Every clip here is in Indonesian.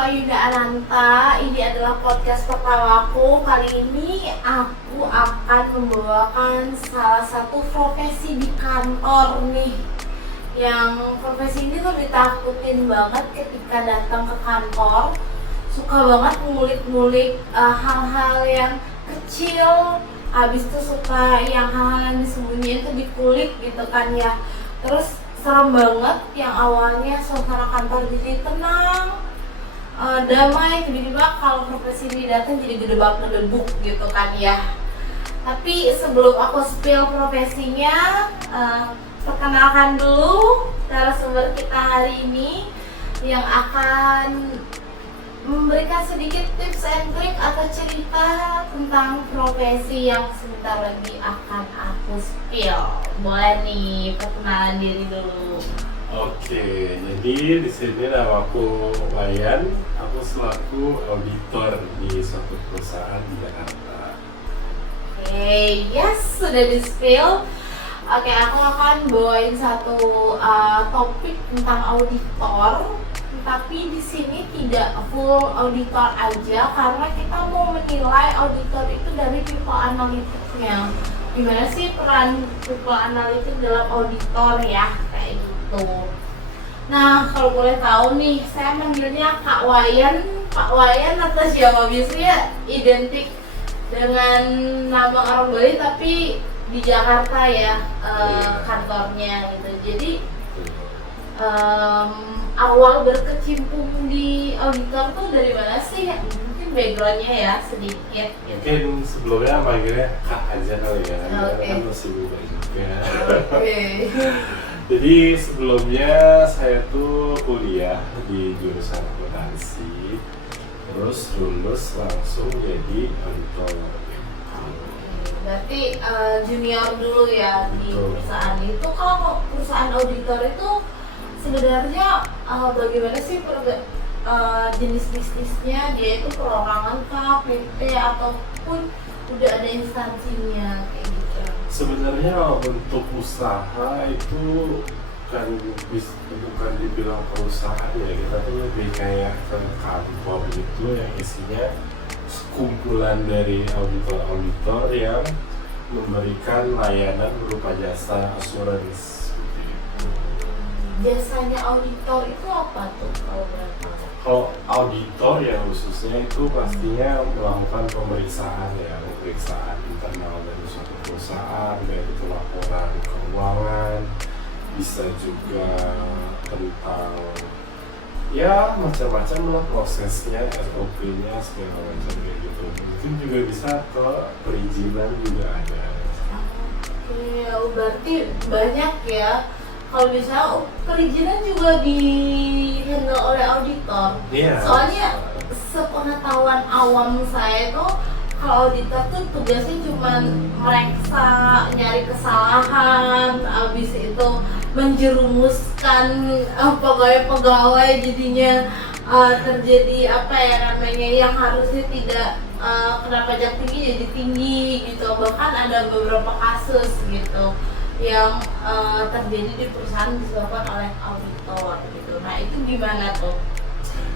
Ayunda Ananta. Ini adalah podcast pertamaku. Kali ini aku akan membawakan salah satu profesi di kantor nih. Yang profesi ini tuh ditakutin banget ketika datang ke kantor. Suka banget ngulik-ngulik hal-hal yang kecil. Habis itu suka yang hal-hal yang disembunyiin tuh dikulik gitu kan ya. Terus serem banget yang awalnya suasana kantor jadi tenang, damai, tiba-tiba kalau profesi ini datang jadi gedebak-gedebuk gitu kan ya. Tapi sebelum aku spill profesinya, perkenalkan dulu narasumber kita hari ini yang akan memberikan sedikit tips and trick atau cerita tentang profesi yang sebentar lagi akan aku spill. Boleh nih, perkenalan diri dulu. Oke, jadi di sini nama aku Wayan. Aku selaku auditor di suatu perusahaan di Jakarta. Oke, yes, sudah di spill. Oke, aku akan bawain satu topik tentang auditor. Tapi di sini tidak full auditor aja, karena kita mau menilai auditor itu dari people analytics-nya. Gimana sih peran people analytics dalam auditor ya, kayak gitu. Nah, kalau boleh tahu nih, saya manggilnya Kak Wayan. Pak Wayan atau siapa? Biasanya identik dengan nama orang Bali tapi di Jakarta ya kantornya gitu. Jadi awal berkecimpung di auditor tuh dari mana sih? Mungkin backgroundnya ya sedikit gitu. Mungkin sebelumnya manggilnya Kak aja kali ya, Oke. kan masih muda juga. Oke. Jadi sebelumnya saya tuh kuliah di jurusan akuntansi, terus lulus langsung jadi auditor. Berarti junior dulu ya di Betul. perusahaan itu. Kalau perusahaan auditor itu sebenarnya bagaimana sih jenis bisnisnya? Dia itu perorangan kah, PT ataupun udah ada instansinya kayak gitu? Sebenarnya bentuk usaha itu bukan dibilang perusahaan ya, kita tuh lebih kayak ke kantor gitu yang isinya kumpulan dari auditor-auditor yang memberikan layanan berupa jasa asuransi seperti itu. Jasanya auditor itu apa tuh kalau boleh tahu? Kalau auditor ya khususnya itu pastinya melakukan pemeriksaan internal dari suatu perusahaan, baik itu laporan keuangan, bisa juga tentang ya macam-macam lah prosesnya, SOP-nya segala macam kayak gitu. Mungkin juga bisa ke perizinan juga ada. Oke, berarti banyak ya. Kalau misalnya perizinan juga di handle oleh auditor. Iya. Soalnya sepengetahuan awam saya tuh kalau auditor tuh tugasnya cuma meriksa, nyari kesalahan, habis itu menjerumuskan pegawai-pegawai jadinya terjadi apa ya namanya yang harusnya tidak kena pajak tinggi jadi tinggi gitu. Bahkan ada beberapa kasus gitu yang terjadi di perusahaan disebabkan oleh auditor gitu. Nah itu gimana tuh?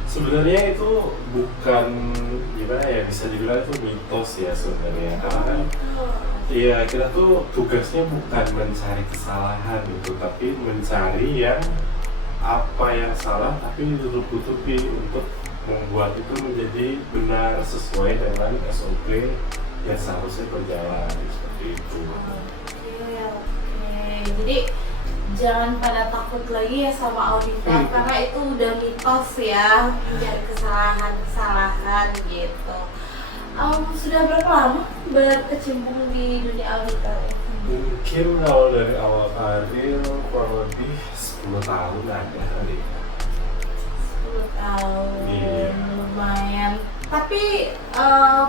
Sebenarnya itu bukan gimana ya, bisa dibilang itu mitos ya sebenarnya, karena kan iya kita tuh tugasnya bukan mencari kesalahan gitu, tapi mencari yang apa yang salah tapi ditutup-tutupi untuk membuat itu menjadi benar sesuai dengan SOP yang seharusnya berjalan seperti itu. Oke. Jadi jangan pada takut lagi ya sama auditor karena itu udah mitos ya, mencari kesalahan gitu. Sudah berapa lama berkecimpung di dunia auditor? Mungkin kalau dari awal karir kurang lebih 10 tahun ada kali. 10 tahun, Iya. lumayan. Tapi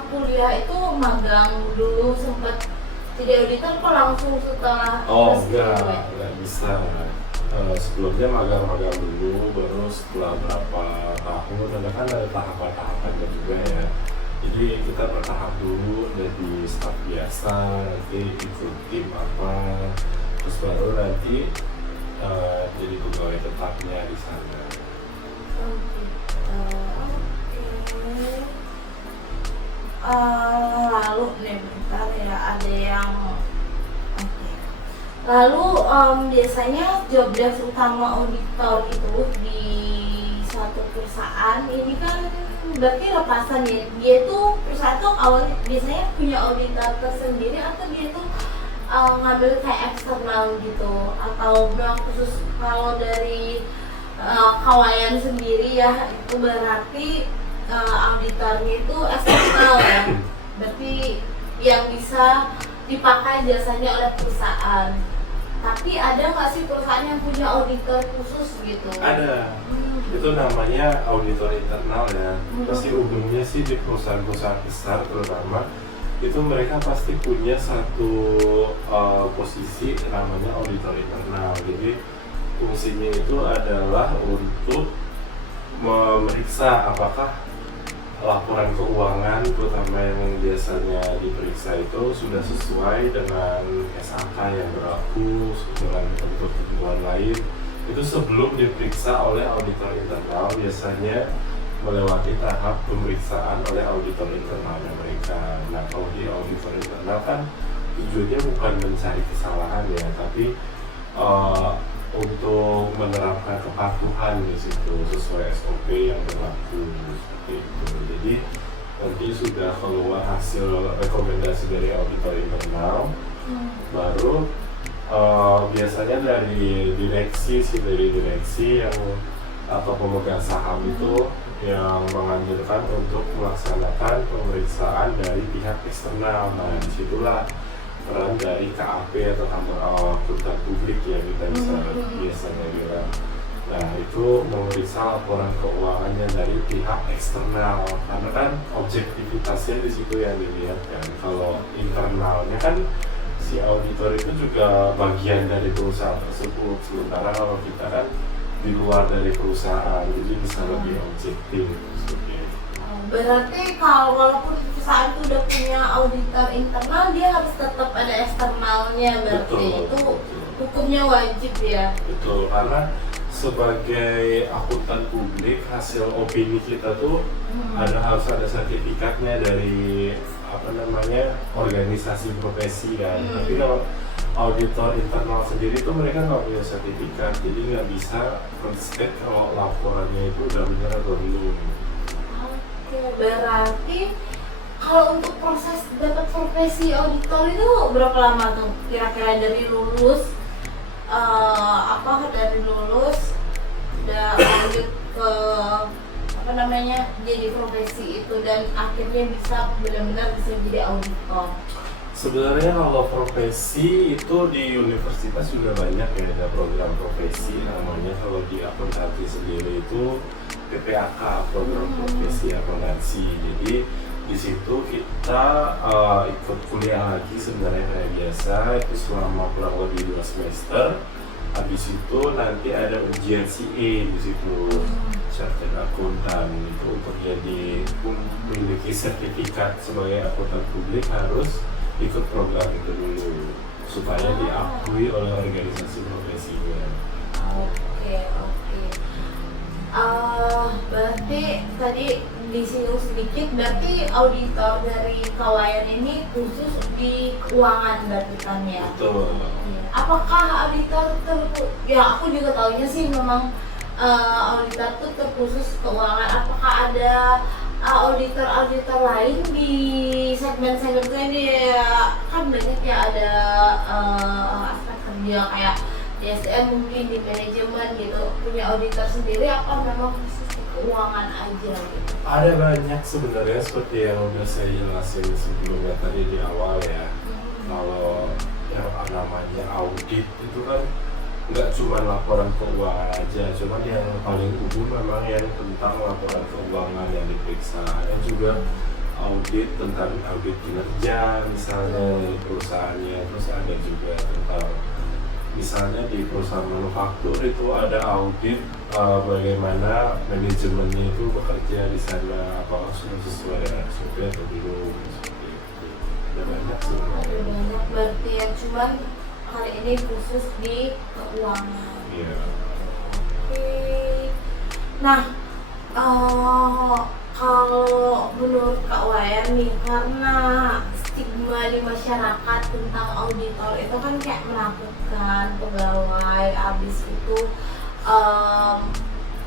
kuliah itu magang dulu sempat jadi auditor kok langsung setelah Oh S2? enggak bisa. Sebelumnya magang-magang dulu, baru setelah berapa tahun, kan ada tahapan-tahapannya juga ya. Jadi kita bertahap dulu jadi staf biasa, nanti ikut tim apa, terus baru nanti jadi pegawai tetapnya di sana. Oh, gitu. Lalu nih bentar ya, ada yang oke. Lalu biasanya job desk utama auditor itu di suatu perusahaan ini kan berarti lepasan ya. Dia tuh perusahaan tuh awalnya biasanya punya auditor tersendiri atau dia tuh ngambil kayak eksternal gitu, atau memang khusus kalau dari kawayan sendiri ya itu berarti auditornya itu eksternal ya, berarti yang bisa dipakai jasanya oleh perusahaan. Tapi ada nggak sih perusahaan yang punya auditor khusus gitu? Ada. Itu namanya auditor internal ya. Pasti umumnya sih di perusahaan-perusahaan besar terutama itu mereka pasti punya satu posisi namanya auditor internal. Jadi fungsinya itu adalah untuk memeriksa apakah laporan keuangan terutama yang biasanya diperiksa itu sudah sesuai dengan SAK yang berlaku dengan ketentuan lain. Itu sebelum diperiksa oleh auditor internal biasanya melewati tahap pemeriksaan oleh auditor internalnya mereka. Nah, kalau di auditor internal kan tujuannya bukan mencari kesalahan ya, tapi untuk menerapkan kepatuhan di situ sesuai SOP yang berlaku seperti itu. Jadi nanti sudah keluar hasil rekomendasi dari auditor internal, baru biasanya dari direksi yang atau pemegang saham itu yang menganjurkan untuk melaksanakan pemeriksaan dari pihak eksternal. Nah, disitulah peran dari KAP atau kantor akuntan publik ya kita bisa biasanya bilang. Nah, itu memeriksa laporan keuangannya dari pihak eksternal karena kan objektivitasnya di situ yang dilihat kan. Kalau internalnya kan si auditor itu juga bagian dari perusahaan tersebut, sementara kalau kita kan di luar dari perusahaan, jadi bisa lebih objektif. Berarti kalau walaupun perusahaan itu udah punya auditor internal, dia harus tetap ada eksternalnya, berarti itu hukumnya wajib ya? Betul, karena sebagai akuntan publik hasil opini kita tuh harus ada sertifikatnya dari organisasi profesi kan. Tapi kalau auditor internal sendiri tuh mereka nggak punya sertifikat, jadi nggak bisa konsisten kalau laporannya itu udah benar atau belum. Oke, berarti kalau untuk proses dapat profesi auditor itu berapa lama tuh? Kira-kira dari lulus udah lanjut ke jadi profesi itu dan akhirnya bisa benar-benar bisa jadi auditor. Sebenarnya kalau profesi itu di universitas juga banyak ya, ada program profesi namanya. Kalau di akuntansi sendiri itu PPAK, program profesi akuntansi. Jadi di situ kita ikut kuliah lagi sebenarnya kayak biasa, itu selama kurang lebih 2 semester. Habis itu nanti ada ujian CA di situ, Chartered Akuntan. Itu untuk jadi memiliki sertifikat sebagai akuntan publik harus ikut program itu dulu supaya diakui oleh organisasi profesinya. Oke. Berarti tadi disinggung sedikit, berarti auditor dari kawayan ini khusus di keuangan berarti kan ya? Betul. Apakah auditor ya aku juga tahunya sih memang auditor tuh terkhusus keuangan. Apakah ada auditor lain di segmen-segmen ini ya, kan banyak ya, ada aspek kerja kayak di SDM mungkin di manajemen gitu, punya auditor sendiri apa memang khusus di keuangan aja gitu? Ada banyak sebenarnya seperti yang udah saya jelasin sebelumnya tadi di awal ya. Kalau yang namanya audit itu kan nggak cuma laporan keuangan aja, cuma yang paling umum memang yang tentang laporan keuangan yang diperiksa. Ada juga audit tentang audit kinerja misalnya di perusahaannya, terus ada juga tentang misalnya di perusahaan manufaktur itu ada audit bagaimana manajemennya itu bekerja di sana, apakah sudah sesuai dengan SOP atau belum, seperti itu. Ada banyak sebenarnya. Banyak berarti yang cuman kali ini khusus di keuangan. Iya. Oke. Nah, Kalau menurut Kak Wayan nih, karena stigma di masyarakat tentang auditor itu kan kayak menakutkan pegawai, abis itu em,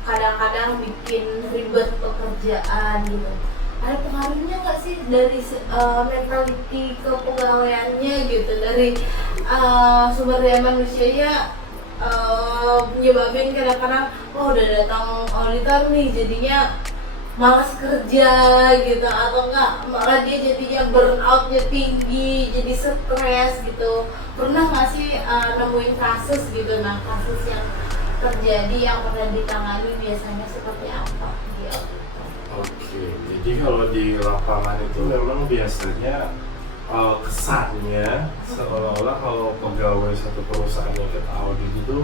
kadang-kadang bikin ribet pekerjaan gitu. Ada pengaruhnya nggak sih dari mentality kepegawaiannya gitu, dari sumber daya manusianya, menyebabin kadang-kadang udah datang auditor nih jadinya malas kerja gitu, atau enggak malah dia jadinya burnoutnya tinggi, jadi stres gitu. Pernah nggak sih nemuin kasus gitu? Nah, kasus yang terjadi yang pernah ditangani biasanya seperti apa dia? Oke, jadi kalau di lapangan itu memang biasanya kesannya seolah-olah kalau pegawai satu perusahaan yang kita audit itu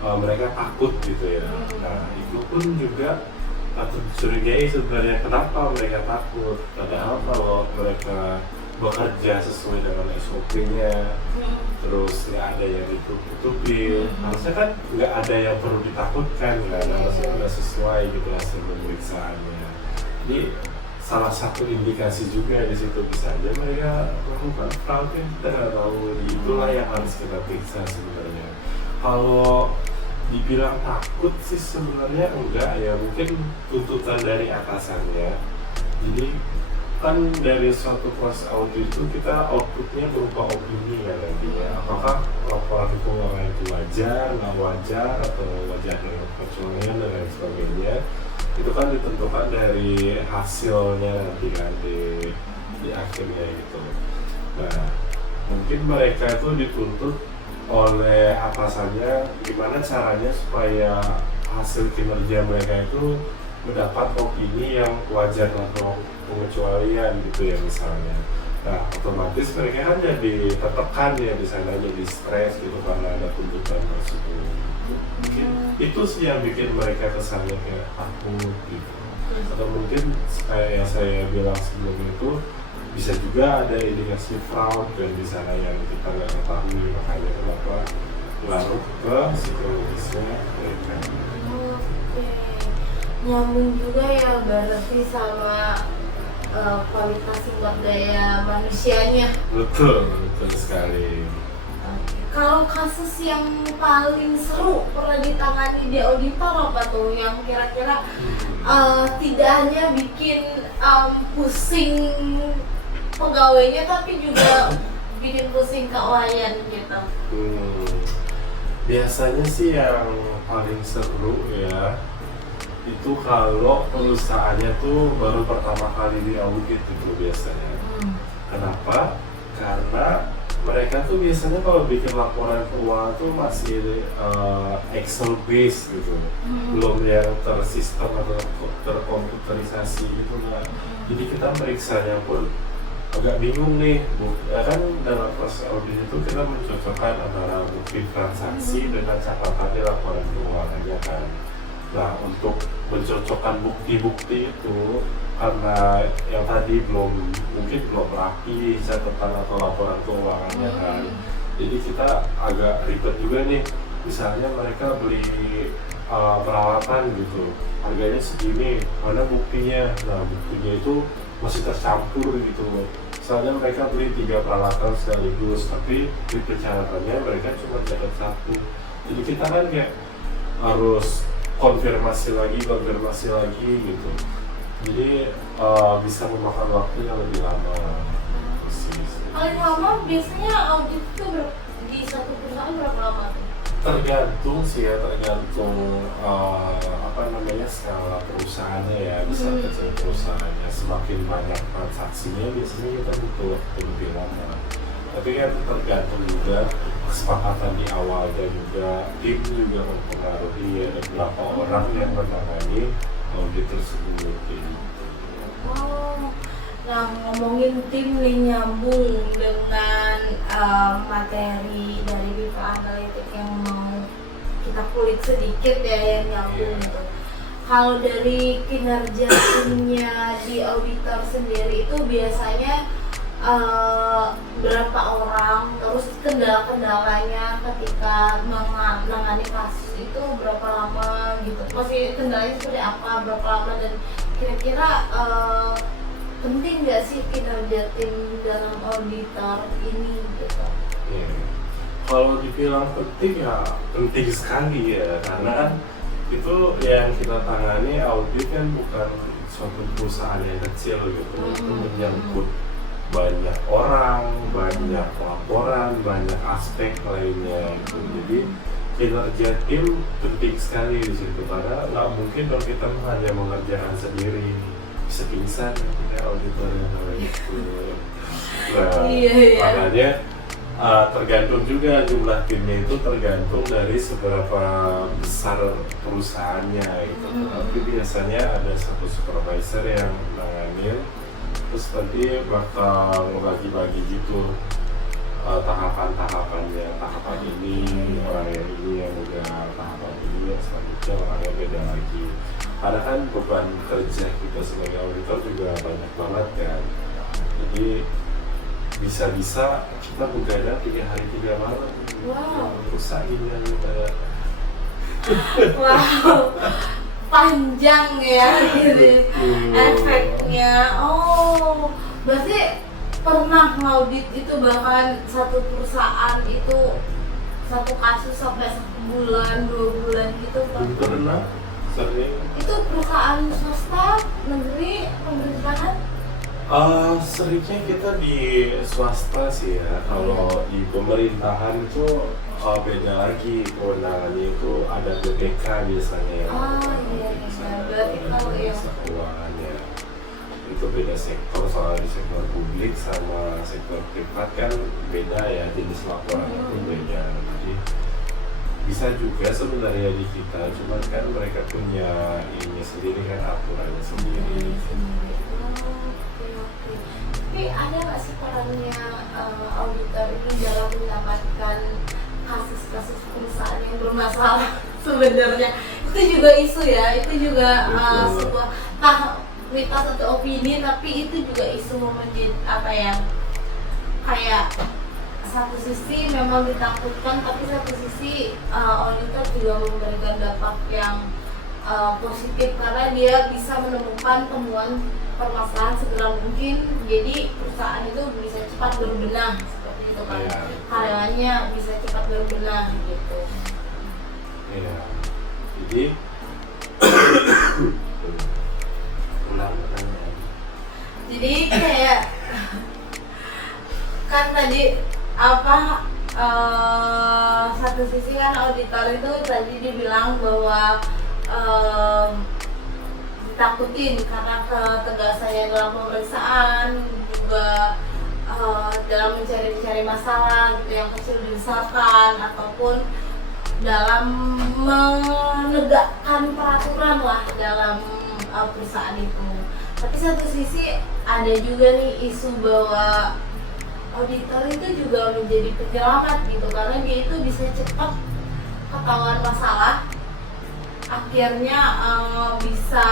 mereka takut gitu ya. Nah, itu pun juga patut dicurigai sebenarnya kenapa mereka takut. Padahal kalau mereka bekerja sesuai dengan SOP-nya, terus nggak ada yang ditutup-tutupin, harusnya kan nggak ada yang perlu ditakutkan kan, harusnya udah sesuai gitu hasil pemeriksaannya. Jadi salah satu indikasi juga di situ bisa aja mereka melakukan fraud, kita nggak tahu. Itulah yang harus kita periksa sebenarnya. Kalau dibilang takut sih sebenarnya enggak ya, mungkin tuntutan dari atasannya. Jadi kan dari suatu proses audit itu kita outputnya berupa opini ya nantinya, apakah laporan keuangan itu wajar, nggak wajar, atau wajar dengan kecualian dan lain sebagainya. Itu kan ditentukan dari hasilnya nanti kan di akhirnya gitu. Nah, mungkin mereka itu dituntut oleh atasannya gimana caranya supaya hasil kinerja mereka itu mendapat opini yang wajar atau pengecualian gitu ya misalnya. Nah, otomatis mereka kan jadi tertekan ya di sana, jadi stres gitu karena ada tuntutan tersebut. Mungkin itu sih yang bikin mereka kesannya kayak takut gitu. Atau mungkin kayak yang saya bilang sebelumnya itu bisa juga ada indikasi fraud dan di sana yang kita nggak ketahui, makanya kenapa ngaruh ke psikologisnya mereka. Oke, nyambung juga ya berarti sama kualitas sumber daya manusianya. Betul, betul sekali. Kalau kasus yang paling seru pernah ditangani di auditor apa tuh, yang kira-kira tidak hanya bikin pusing pegawainya tapi juga bikin pusing keuangan gitu? Biasanya sih yang paling seru ya itu kalau perusahaannya tuh baru pertama kali diaudit itu biasanya. Kenapa? Karena mereka tuh biasanya kalau bikin laporan keuangan tuh masih Excel based gitu, belum yang tersistem atau terkomputerisasi gitu lah. Jadi kita meriksanya pun agak bingung nih, kan dalam proses audit itu kita mencocokkan antara bukti transaksi dengan catatan di laporan keuangannya kan. Nah, untuk mencocokkan bukti-bukti itu karena yang tadi mungkin belum rapi catatan atau laporan keuangannya kan, jadi kita agak ribet juga nih. Misalnya mereka beli peralatan gitu, harganya segini, mana buktinya? Nah, buktinya itu masih tercampur gitu. Misalnya mereka beli 3 peralatan sekaligus, tapi di pencatatannya mereka cuma catat 1. Jadi kita kan kayak harus konfirmasi lagi gitu. Jadi bisa memakan waktu yang lebih lama. Paling lama biasanya audit itu di satu perusahaan berapa lama? Tergantung sih ya, tergantung skala perusahaannya ya. Bisa kecil perusahaannya, semakin banyak transaksinya biasanya kita butuh waktu lebih lama. Tapi kan tergantung juga kesepakatan di awalnya juga, tim juga mempengaruhi ada berapa orang yang menangani audit tersebut. Nah, ngomongin tim nih, nyambung dengan materi dari Viva Analytic yang mau kita kulik sedikit ya, yang nyambung gitu. Kalau dari kinerja timnya di auditor sendiri itu biasanya berapa orang, terus kendala-kendalanya ketika menangani kasus itu berapa lama gitu, masih kendalanya seperti apa, berapa lama, dan kira-kira penting nggak sih kinerja tim dalam auditor ini gitu? Iya. Kalau dibilang penting ya penting sekali ya, karena kan itu yang kita tangani audit kan bukan suatu perusahaan yang kecil gitu, itu menyangkut banyak orang, banyak laporan, banyak aspek lainnya gitu. Jadi kinerja tim penting sekali di situ, karena nggak mungkin dong kita hanya mengerjakan sendiri, bisa pingsan ya auditornya gitu. Nah, Iya. makanya tergantung juga jumlah timnya, itu tergantung dari seberapa besar perusahaannya gitu. Tapi biasanya ada satu supervisor yang nanganin, terus nanti bakal bagi-bagi gitu tahapan-tahapannya, tahapan ini orang yang ini yang udah tahapan ini, yang selanjutnya orangnya beda lagi. Karena kan beban kerja kita sebagai auditor juga banyak banget kan, jadi bisa-bisa kita begadang 3 hari 3 malam. Wow. Usahainnya kita. Wow, panjang ya gitu efeknya. Oh, berarti pernah ngaudit itu bahkan satu perusahaan itu satu kasus sampai 1 bulan 2 bulan gitu Pernah sering. Itu perusahaan swasta, negeri, pemerintahan? Seringnya kita di swasta sih ya. Kalau di pemerintahan itu beda lagi kewenangannya, itu ada BPK biasanya yang Iya. Berarti kalau yang jasa keuangannya itu beda sektor. Soal di sektor publik sama sektor privat kan beda ya, jenis laporan itu beda. Jadi bisa juga sebenarnya di kita, cuman kan mereka punya ini sendiri kan, aturannya sendiri. Tapi ada nggak sih perannya auditor ini dalam mendapatkan kasus-kasus perusahaan yang bermasalah? Sebenarnya itu juga isu ya, itu juga sebuah mitos atau opini, tapi itu juga isu menjadi apa ya, kayak satu sisi memang ditakutkan, tapi satu sisi auditor juga memberikan dampak yang positif karena dia bisa menemukan temuan permasalahan segera mungkin, jadi perusahaan itu bisa cepat berbenah seperti itu kan, karyawannya bisa cepat berbenah gitu. Iya, jadi ulang pertanyaan. Jadi kayak kan tadi apa satu sisi kan auditor itu tadi dibilang bahwa ditakutin karena ketegasannya dalam pemeriksaan, juga dalam mencari masalah gitu yang kecil dibesarkan, ataupun dalam menegakkan peraturan lah dalam perusahaan itu. Tapi satu sisi ada juga nih isu bahwa auditor itu juga menjadi penyelamat gitu, karena dia itu bisa cepat ketahuan masalah, akhirnya bisa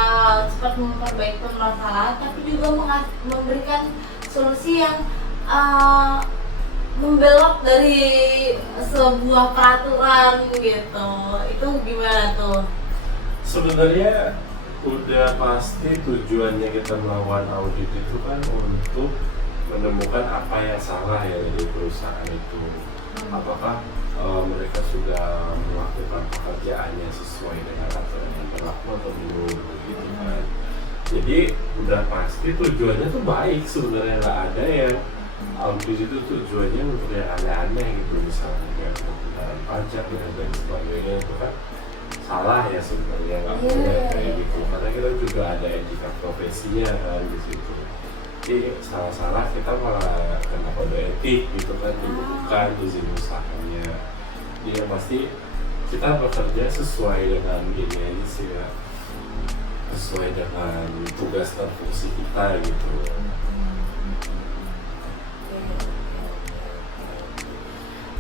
cepat memperbaiki masalah, tapi juga memberikan solusi yang membelok dari sebuah peraturan gitu. Itu gimana tuh? Sebenarnya udah pasti tujuannya kita melakukan audit itu kan untuk menemukan apa yang salah ya dari perusahaan itu. Apakah mereka sudah melakukan pekerjaannya sesuai dengan aturan yang berlaku atau belum, begitu kan. Jadi udah pasti tujuannya tuh baik, sebenarnya nggak ada yang audit itu tujuannya untuk yang aneh-aneh gitu, misalnya kayak penggunaan pajak dan sebagainya, itu kan salah ya sebenarnya, nggak boleh kayak gitu, karena kita juga ada etika profesinya kan di situ. Jadi salah-salah kita malah kena kode etik gitu kan, bukan izin usahanya. Jadi yang pasti kita bekerja sesuai dengan ini aja sih ya, sesuai dengan tugas dan fungsi kita gitu.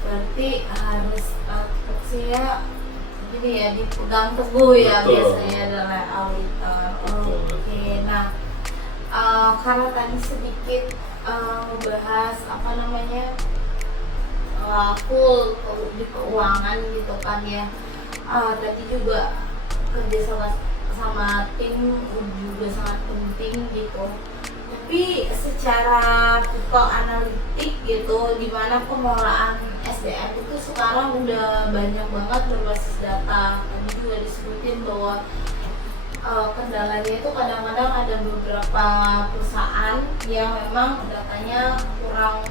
Berarti harus fungsinya gini ya, dipegang teguh ya. Betul. Biasanya adalah auditor. Oke. Nah, karena tadi sedikit membahas apa namanya full di keuangan gitu kan ya, tadi juga kerja sama sama tim juga sangat penting gitu. Tapi secara people analitik gitu, dimana pengelolaan SDM itu sekarang udah banyak banget berbasis data. Tadi juga disebutin bahwa kendalanya itu kadang-kadang ada beberapa perusahaan yang memang datanya kurang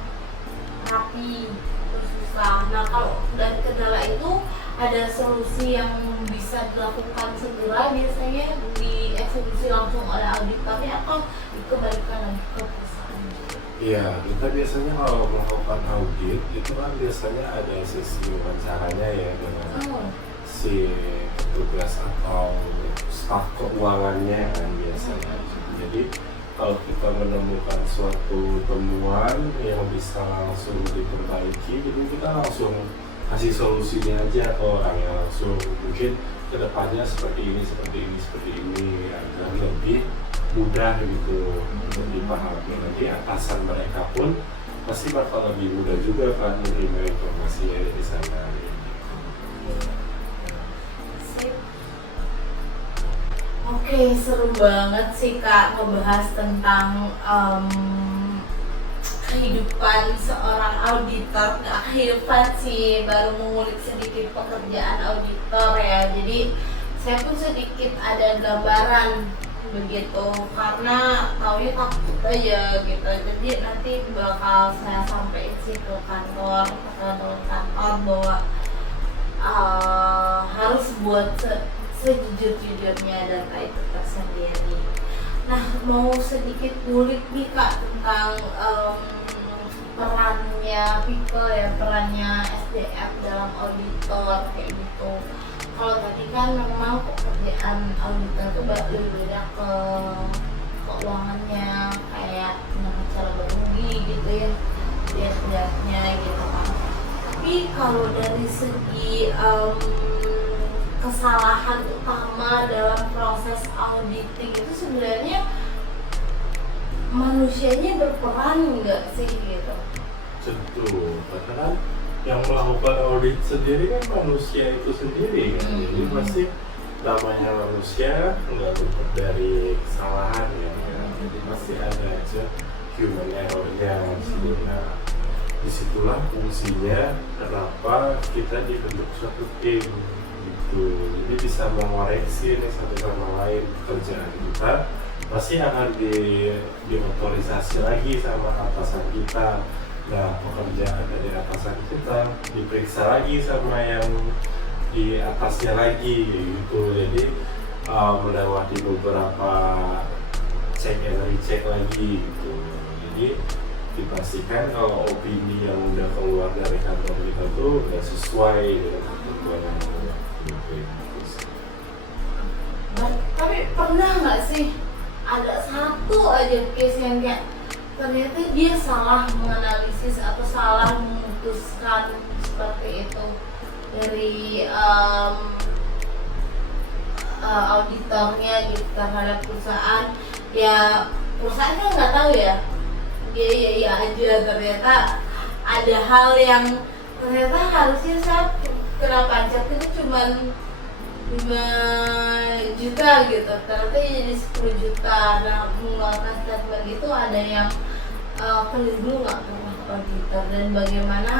rapi, terus susah. Nah kalau dari kendala itu ada solusi yang bisa dilakukan segera, biasanya dieksekusi langsung oleh auditornya atau dikembalikan lagi ke perusahaan. Iya, kita biasanya kalau melakukan audit itu kan biasanya ada sesi wawancaranya ya dengan si petugas atau staf keuangannya kan biasanya. Jadi kalau kita menemukan suatu temuan yang bisa langsung diperbaiki, jadi kita langsung kasih solusinya aja ke orang yang langsung mungkin kedepannya seperti ini agar lebih mudah gitu untuk dipahami. Nanti atasan mereka pun pasti bakal lebih mudah juga kan menerima informasinya dari sana. Oke, seru banget sih Kak ngebahas tentang kehidupan seorang auditor. Nggak kehidupan sih, baru mengulik sedikit pekerjaan auditor ya. Jadi saya pun sedikit ada gambaran begitu, karena taunya takut aja gitu. Jadi nanti bakal saya sampaikan sih ke kantor bahwa harus buat sejujur-jujurnya data itu tersendiri. Nah, mau sedikit ngulik nih Kak tentang perannya people ya, perannya SDM dalam auditor kayak gitu. Kalau tadi kan memang pekerjaan auditor itu lebih beda ke keuangannya, kayak cara berugi gitu ya, lihat-lihatnya gitu kan. Tapi kalau dari segi kesalahan utama dalam proses auditing itu sebenarnya manusianya berperan nggak sih gitu? Tentu, karena kan yang melakukan audit sendiri kan manusia itu sendiri kan. Jadi pasti namanya manusia nggak luput dari kesalahan ya. Jadi pasti ada aja human error-nya sehingga disitulah fungsinya kenapa kita dibentuk suatu tim gitu. Jadi bisa mengoreksi nih satu sama lain pekerjaan kita, pasti akan diotorisasi lagi sama atasan kita. Nah, pekerjaan dari atasan kita diperiksa lagi sama yang di atasnya lagi gitu. Jadi melewati beberapa cek and recheck lagi gitu. Jadi dipastikan kalau opini yang udah keluar dari kantor kita tuh udah sesuai dengan ketentuan yang ada gitu. Tapi pernah nggak sih ada satu aja case yang kayak ternyata dia salah menganalisis atau salah memutuskan seperti itu dari auditornya gitu terhadap perusahaan, ya perusahaannya nggak tahu ya, dia iya aja, ternyata ada hal yang ternyata harusnya saya kena pajak itu cuman 5 juta gitu, ternyata jadi 10 juta. Nah, mengeluarkan statement itu ada yang keliru nggak pernah auditor, dan bagaimana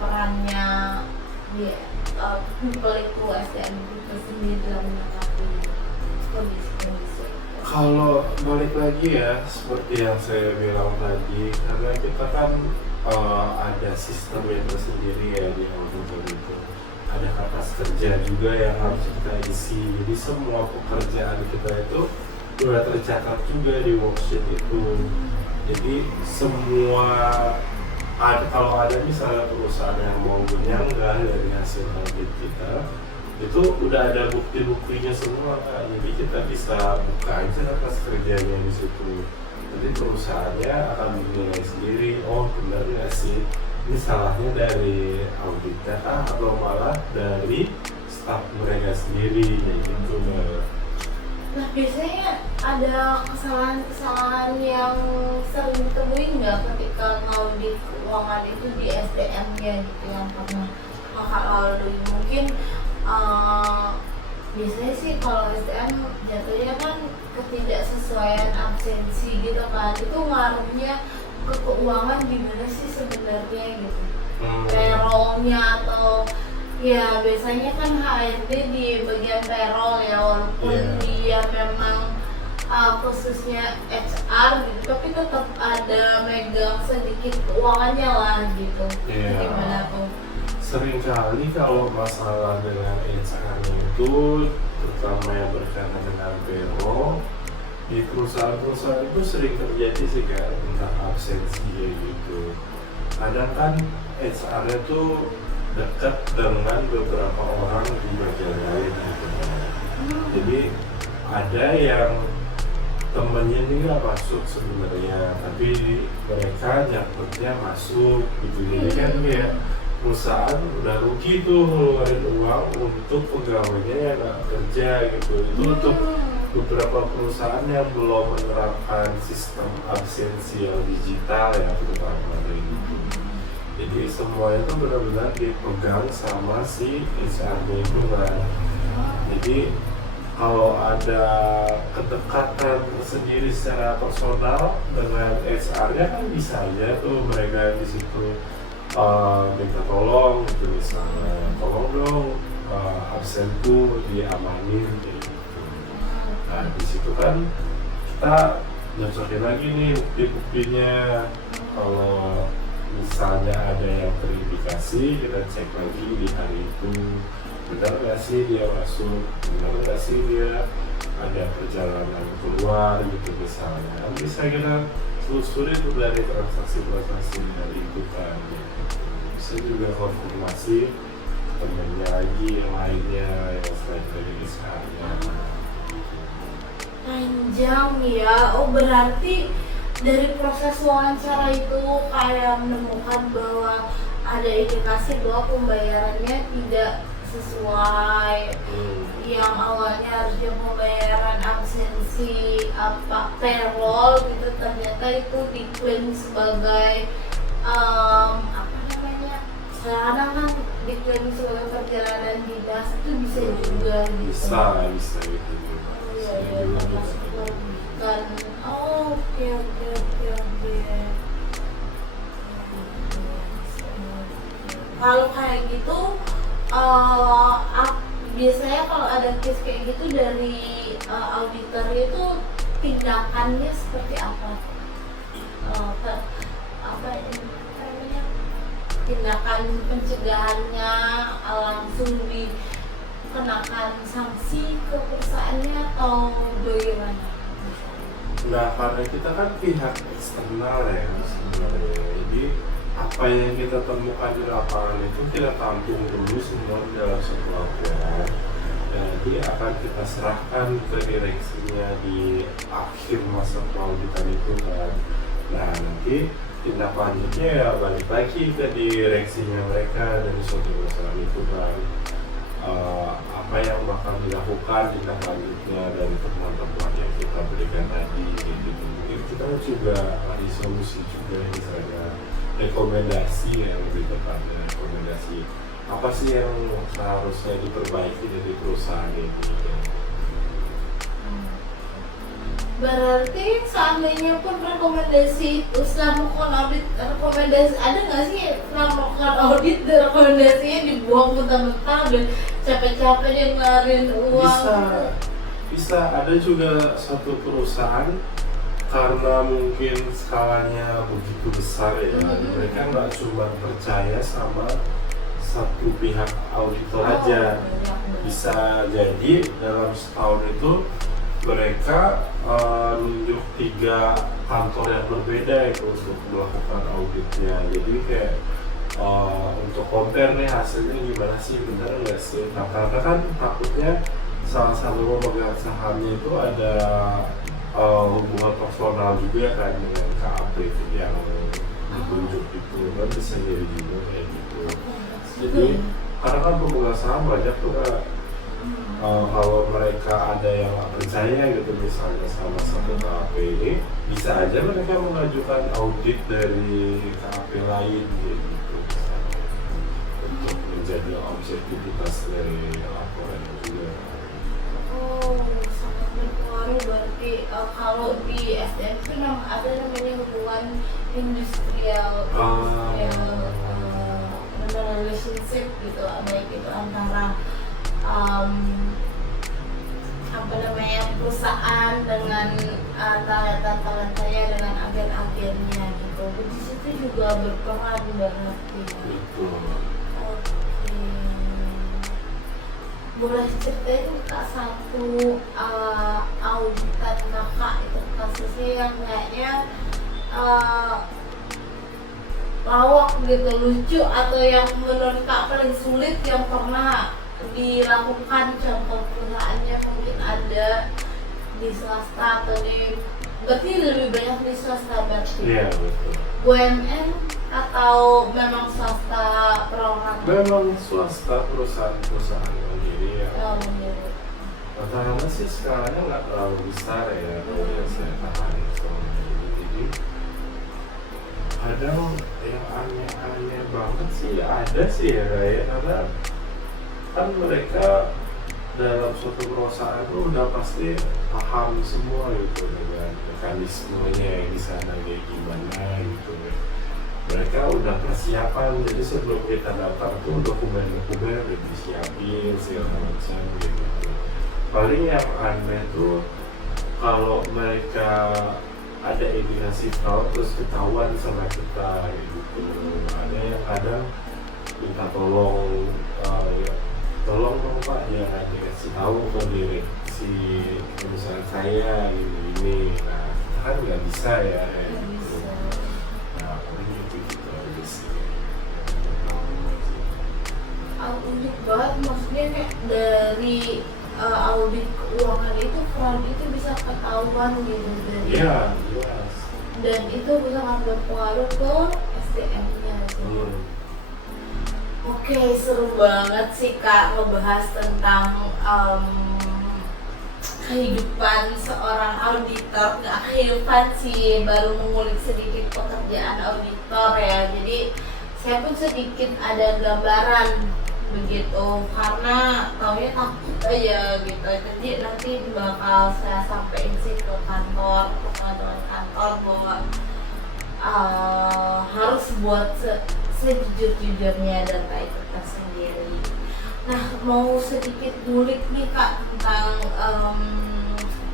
perannya di people itu SDM itu sendiri dalam menanggapi kondisi-kondisi. Kalau balik lagi ya, seperti yang saya bilang tadi, karena kita kan ada sistem yang tersendiri ya di auditor itu. Ada kertas kerja juga yang harus kita isi, jadi semua pekerjaan kita itu sudah tercatat juga di worksheet itu. Jadi semua kalau ada misalnya perusahaan yang mau menyanggah dari hasil audit kita, itu udah ada bukti-buktinya semua kan. Jadi kita bisa buka aja kertas kerjanya di situ. Jadi perusahaannya akan menilai sendiri, oh benar nggak sih ini salahnya dari auditnya atau malah dari staf mereka sendiri kayak gitu. Nah, biasanya ada kesalahan-kesalahan yang sering ditemuin nggak ketika ngaudit keuangan itu di SDM-nya gitu, yang pernah kakak lalui? Mungkin biasanya sih kalau STM jatuhnya kan ketidaksesuaian absensi gitu kan, itu ngaruhnya ke keuangan gimana sih sebenarnya gitu, payrollnya atau ya biasanya kan HRD di bagian payroll ya, walaupun dia memang khususnya HR gitu, tapi tetap ada megang sedikit keuangannya lah gitu. Gimana tuh? Seringkali kalau masalah dengan HR itu, terutama yang berkaitan dengan payroll, di perusahaan-perusahaan itu sering terjadi sih kayak tentang absensi gitu. Kadang kan HR-nya tuh dekat dengan beberapa orang di bagian lain gitu. Jadi ada yang temennya ini nggak masuk sebenarnya, tapi mereka jangkutnya masuk gitu. Jadi kan ya perusahaan udah rugi tuh ngeluarin uang untuk pegawainya yang nggak kerja gitu. Itu untuk beberapa perusahaan yang belum menerapkan sistem absensi yang digital ya, terutama dari itu. Jadi semuanya itu benar-benar dipegang sama si HR-nya itu kan. Jadi kalau ada kedekatan sendiri secara personal dengan HR-nya kan bisa aja tuh mereka di situ minta tolong gitu, misalnya tolong dong absenku diamanin gitu. Nah di situ kan kita nyocokin lagi nih bukti-buktinya. Kalau misalnya ada yang terindikasi, kita cek lagi di hari itu benar nggak sih dia masuk, benar nggak sih dia ada perjalanan keluar gitu misalnya. Bisa kita telusuri itu dari transaksi-transaksi dari itu kan gitu. Bisa juga konfirmasi temennya lagi yang lainnya yang selain dari HR-nya. Panjang ya, oh berarti dari proses wawancara itu kayak menemukan bahwa ada indikasi bahwa pembayarannya tidak sesuai, yang awalnya harusnya pembayaran absensi apa payroll gitu, ternyata itu diklaim sebagai apa namanya, kadang kan diklaim sebagai perjalanan dinas, itu bisa juga gitu. Bisa gitu. Kan oke. Kalau kayak gitu biasanya kalau ada case kayak gitu dari auditor itu tindakannya seperti apa? Apa namanya, tindakan pencegahannya langsung dikenakan sanksi ke perusahaannya atau bagaimana? Nah karena kita kan pihak eksternal ya sebenarnya, jadi apa yang kita temukan di lapangan itu kita tampung dulu semua di dalam satu laporan, dan nanti akan kita serahkan ke direksinya di akhir masa auditan itu kan. Nah nanti tindak lanjutnya ya balik lagi ke direksinya mereka dari suatu perusahaan itu kan. Apa yang bakal dilakukan tindak lanjutnya dari teman-teman yang kita berikan tadi gitu. Mungkin kita juga ada solusi juga misalnya rekomendasi yang lebih tepatnya, rekomendasi apa sih yang seharusnya diperbaiki dari perusahaan ini. Berarti seandainya pun rekomendasi itu setelah melakukan audit, rekomendasi ada nggak sih setelah melakukan audit dan rekomendasinya dibuang mentah-mentah dan capek-capek dia ngeluarin uang? Bisa ada juga satu perusahaan karena mungkin skalanya begitu besar ya, mereka nggak cuma percaya sama satu pihak auditor aja. Bisa jadi dalam setahun itu mereka nunjuk 3 kantor yang berbeda itu untuk melakukan auditnya. Jadi kayak untuk compare nih hasilnya gimana sih, benar nggak sih? Nah karena kan takutnya salah satu pemegang sahamnya itu ada hubungan personal juga kan dengan KAP yang ditunjuk itu, kan bisa jadi juga kayak gitu. Jadi karena kan pemegang saham banyak tuh kan, kalau mereka ada yang nggak percaya gitu misalnya sama satu KAP ini, bisa aja mereka mengajukan audit dari KAP lain gitu misalnya, untuk menjadi objektivitas dari laporan juga. Oh, sangat berpengaruh berarti kalau di SDM itu ada namanya hubungan industrial, relationship gitu, baik itu antara apa namanya perusahaan dengan talenta-talentanya dengan agen-agennya gitu. Di situ juga berperan berarti. Betul. Oke. Boleh ceritain Kak satu auditan kakak itu kasusnya yang kayaknya lawak gitu, lucu, atau yang menurut Kak paling sulit yang pernah dilakukan, contoh perusahaannya mungkin ada di swasta atau berarti lebih banyak di swasta berarti? Iya, betul. BUMN atau memang swasta perorangan? Memang swasta, perusahaan mandiri ya. Oh, mandiri. Rata-rata sih skalanya nggak terlalu besar ya kalau yang saya pahami selama ini. Jadi kadang yang aneh-aneh banget sih ada sih ya, karena kan mereka dalam suatu perusahaan itu udah pasti paham semua gitu dengan mekanismenya yang di sana kayak gimana gitu ya. Mereka udah persiapan, jadi sebelum kita daftar tuh dokumen-dokumen udah disiapin segala macam gitu. Paling yang aneh tuh kalau mereka ada indikasi fraud terus ketahuan sama kita gitu. Ada yang kadang minta tolong tolong dong Pak, jangan dikasih tahu ke diri si perusahaan saya ini. Nah, kita kan nggak bisa ya gitu. Nah, paling gitu aja sih. Unik banget, maksudnya kayak dari audit keuangan itu fraud itu bisa ketahuan gitu dari Yes. dan itu sangat berpengaruh ke SDM-nya gitu. Oke, seru banget sih Kak ngebahas tentang kehidupan seorang auditor. Nggak kehidupan sih, baru mengulik sedikit pekerjaan auditor ya. Jadi saya pun sedikit ada gambaran begitu, karena taunya takut aja gitu. Jadi nanti bakal saya sampaikan sih ke kantor, ke teman-teman kantor bahwa harus buat sejujur-jujurnya data itu tersendiri. Nah, mau sedikit ngulik nih Kak tentang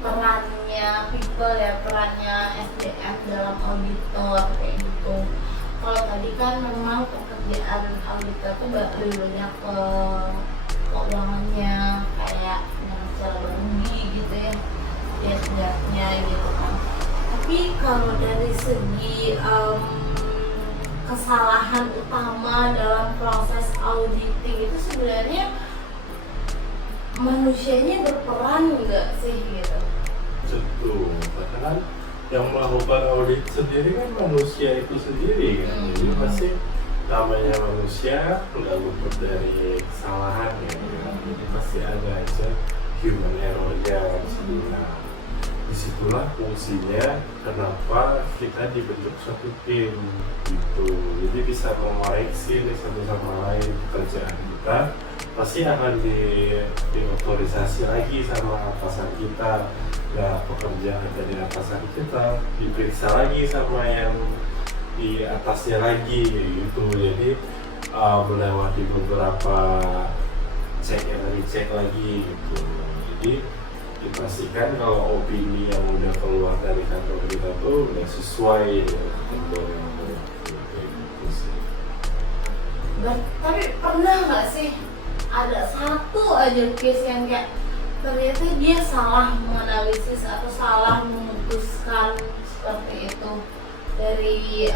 perannya people ya, perannya SDM dalam auditor kayak gitu. Kalau tadi kan memang pekerjaan auditor itu lebih banyak ke keuangannya, kayak laba rugi gitu ya, lihat-lihatnya gitu kan. Tapi kalau dari segi kesalahan utama dalam proses auditing itu sebenarnya manusianya berperan nggak sih gitu? Betul, karena kan yang melakukan audit sendiri kan manusia itu sendiri kan. Jadi pasti namanya manusia nggak luput dari kesalahan ya. Jadi pasti ada aja human error-nya. Nah, disitulah fungsinya kenapa kita dibentuk suatu tim gitu. Jadi bisa mengoreksi satu sama lain pekerjaan kita, pasti akan diotorisasi lagi sama atasan kita. Nah, pekerjaan dari atasan kita diperiksa lagi sama yang di atasnya lagi gitu. Jadi melewati beberapa cek and recheck lagi gitu. Jadi dipastikan kalau opini yang udah keluar dari kantor kita tuh udah sesuai dengan kantor yang gitu sih. Tapi pernah nggak sih ada satu aja case yang kayak ternyata dia salah menganalisis atau salah memutuskan seperti itu dari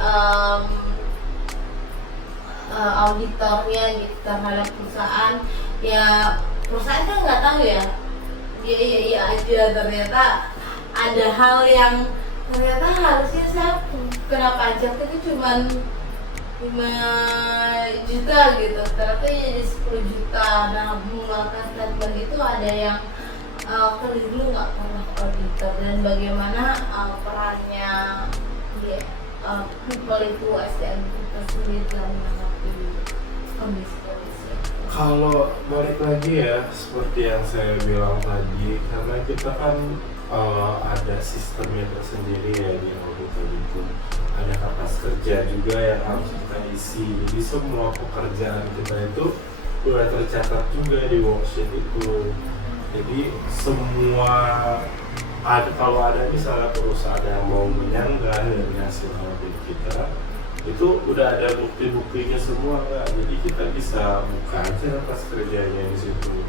auditornya gitu terhadap perusahaan? Ya perusahaan kan nggak tahu ya, dia iya aja, ternyata ada hal yang ternyata harusnya saya kena pajak itu cuman 5 juta gitu, ternyata jadi 10 juta. Nah, mengeluarkan statement itu ada yang keliru nggak pernah auditor, dan bagaimana perannya di people itu SDM itu sendiri dalam menghadapi kondisi-kondisi. Kalau balik lagi ya, seperti yang saya bilang tadi, karena kita kan ada sistemnya tersendiri ya di audit itu. Ada kertas kerja juga yang harus kita isi. Jadi semua pekerjaan kita itu udah tercatat juga di worksheet itu. Jadi semua kalau ada misalnya perusahaan yang mau menyanggah dari hasil audit kita, itu udah ada bukti-buktinya semua nggak, jadi kita bisa buka aja kertas kerjanya di situ.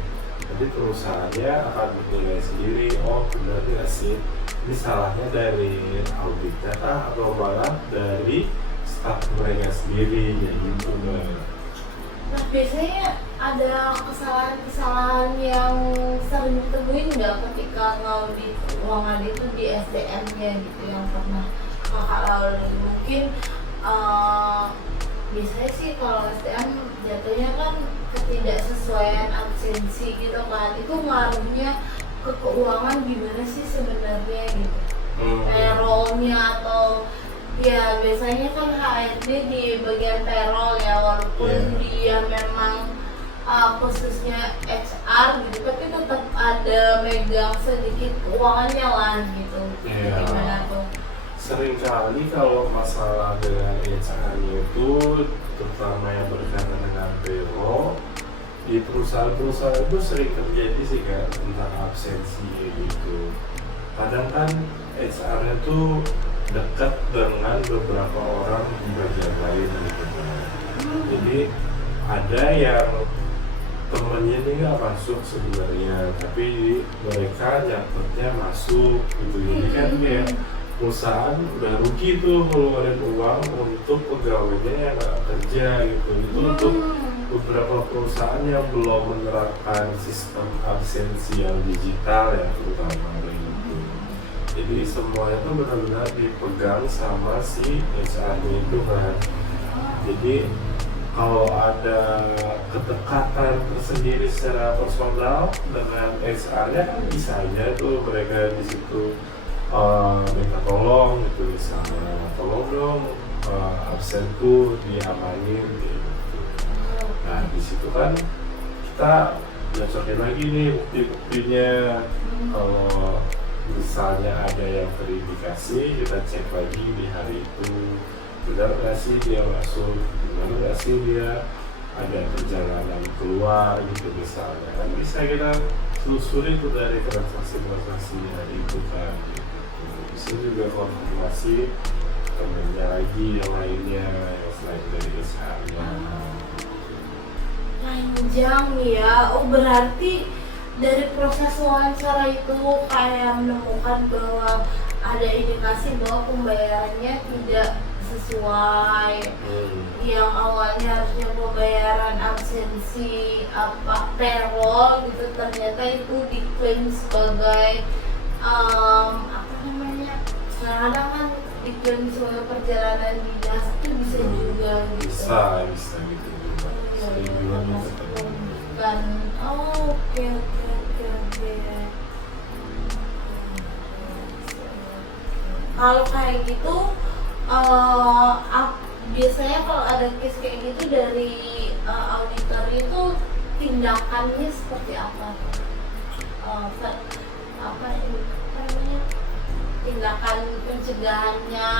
Jadi perusahaannya akan menilai sendiri, oh benar nggak sih ini salahnya dari auditnya atau malah dari staf mereka sendiri, ya gitu Mbak. Nah, biasanya ada kesalahan-kesalahan yang sering ditemuin nggak ketika ngaudit keuangan itu di SDM-nya gitu yang pernah kakak lalui? Mungkin biasanya sih kalau SDM jatuhnya kan ketidaksesuaian absensi gitu kan, itu ngaruhnya ke keuangan gimana sih sebenarnya gitu, payroll-nya atau ya biasanya kan HRD di bagian payroll ya, walaupun dia memang khususnya HR gitu, tapi tetap ada megang sedikit keuangannya lah gitu. Gimana tuh? Seringkali kalau masalah dengan HR-nya itu, terutama yang berkaitan dengan payroll, di perusahaan-perusahaan itu sering terjadi sih kayak tentang absensi gitu. Kadang kan HR-nya tuh dekat dengan beberapa orang di bagian lain gitu. Jadi ada yang temennya ini nggak masuk sebenarnya, tapi mereka nyatetnya masuk gitu. Jadi kan kayak perusahaan udah rugi tuh ngeluarin uang untuk pegawainya yang nggak kerja gitu. Itu untuk beberapa perusahaan yang belum menerapkan sistem absensi yang digital ya, terutama gitu. Jadi semuanya tuh benar-benar dipegang sama si HR-nya itu kan. Jadi kalau ada kedekatan tersendiri secara personal dengan HR-nya kan bisa aja tuh mereka di situ minta tolong gitu, misalnya tolong dong absenku diamanin gitu. Nah di situ kan kita nyocokin lagi nih bukti-buktinya. Kalau misalnya ada yang terindikasi, kita cek lagi di hari itu benar nggak sih dia masuk, benar nggak sih dia ada perjalanan keluar gitu misalnya. Kan bisa kita telusuri tuh dari transaksi-transaksinya itu kan. Bisa juga konfirmasi temennya lagi yang lainnya yang selain dari HR-nya. Panjang ya, oh berarti dari proses wawancara itu kayak menemukan bahwa ada indikasi bahwa pembayarannya tidak sesuai. Yang awalnya harusnya pembayaran absensi payroll gitu, ternyata itu diklaim sebagai apa namanya, kadang kan diklaim sebagai perjalanan dinas, itu bisa juga gitu. Bisa gitu juga. Dan oke. Kalau kayak gitu, biasanya kalau ada case kayak gitu dari auditor itu tindakannya seperti apa? Apa namanya? Tindakan pencegahannya